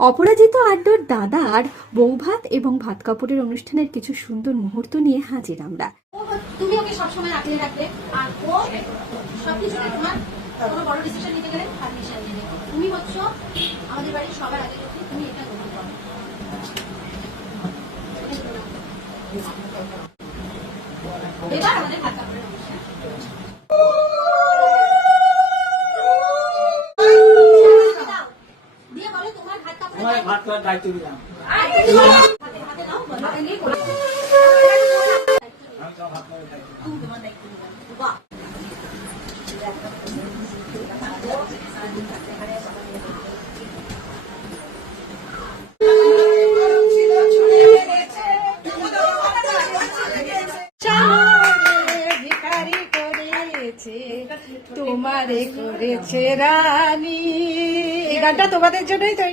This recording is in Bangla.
অপরাজিত আড্ডার দাদার বৌভাত এবং ভাত কাপড়ের অনুষ্ঠানের কিছু সুন্দর মুহূর্ত নিয়ে হাজির আমরা। তুমি ওকে সবসময় আগলে রাখবে, আর ও সবকিছুতে তোমার কোনো বড় ডিসিশন নিতে গেলে পারমিশন নেবে। তুমি হচ্ছ আমাদের বাড়ির সবার আগে লক্ষ্মী, তুমি এটা গ্রহণ করো। এবার আমাদের ভাত কাপড়ের অনুষ্ঠান। দিয়ে বলো তোমার ভাত কাপড়ের ভাত করার দায়িত্ব দিলাম। হাতে নাও, বলো নিয়ে করে তোমার দায়িত্ব দিলাম। বাহ, তোমারে করেছে রানী। এই গানটা তোমাদের জন্যই তৈরি।